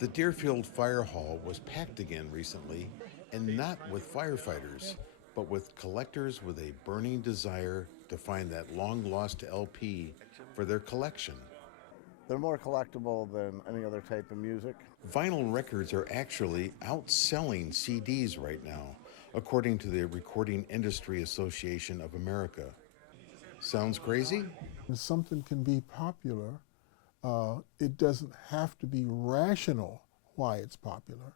The Deerfield Fire Hall was packed again recently, and not with firefighters, but with collectors with a burning desire to find that long-lost LP for their collection. They're more collectible than any other type of music. Vinyl records are actually outselling CDs right now, according to the Recording Industry Association of America. Sounds crazy? Something can be popular. It doesn't have to be rational why it's popular.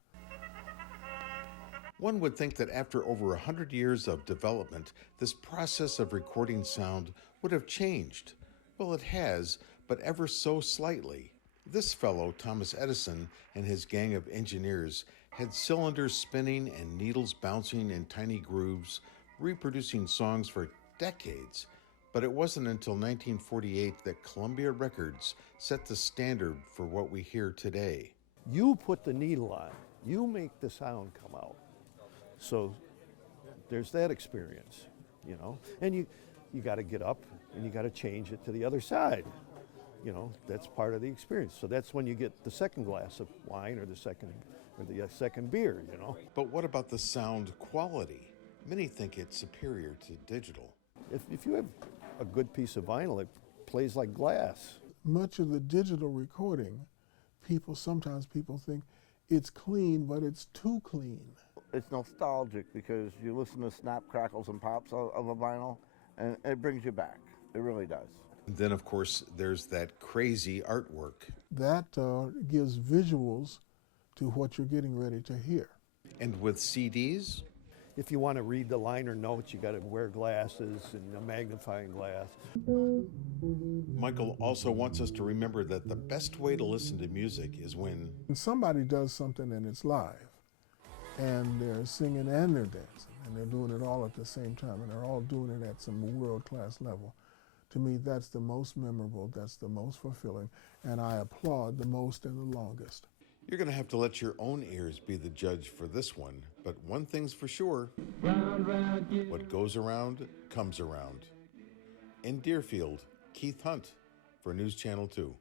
One would think that after over 100 years of development, this process of recording sound would have changed. Well, it has, but ever so slightly. This fellow, Thomas Edison, and his gang of engineers had cylinders spinning and needles bouncing in tiny grooves, reproducing songs for decades. But it wasn't until 1948 that Columbia Records set the standard for what we hear today. You put the needle on, you make the sound come out. So there's that experience, you know, and you got to get up and you got to change it to the other side. You know, that's part of the experience. So that's when you get the second glass of wine or the second beer, you know. But what about the sound quality? Many think it's superior to digital. If you have a good piece of vinyl, it plays like glass. Much of the digital recording, sometimes people think it's clean, but it's too clean. It's nostalgic because you listen to snap, crackles, and pops of a vinyl, and it brings you back. It really does. And then, of course, there's that crazy artwork. That gives visuals to what you're getting ready to hear. And with CDs? If you want to read the liner notes, you got to wear glasses and a magnifying glass. Michael also wants us to remember that the best way to listen to music is when somebody does something and it's live, and they're singing and they're dancing, and they're doing it all at the same time, and they're all doing it at some world-class level. To me, that's the most memorable, that's the most fulfilling, and I applaud the most and the longest. You're going to have to let your own ears be the judge for this one, but one thing's for sure, what goes around comes around. In Deerfield, Keith Hunt for News Channel 2.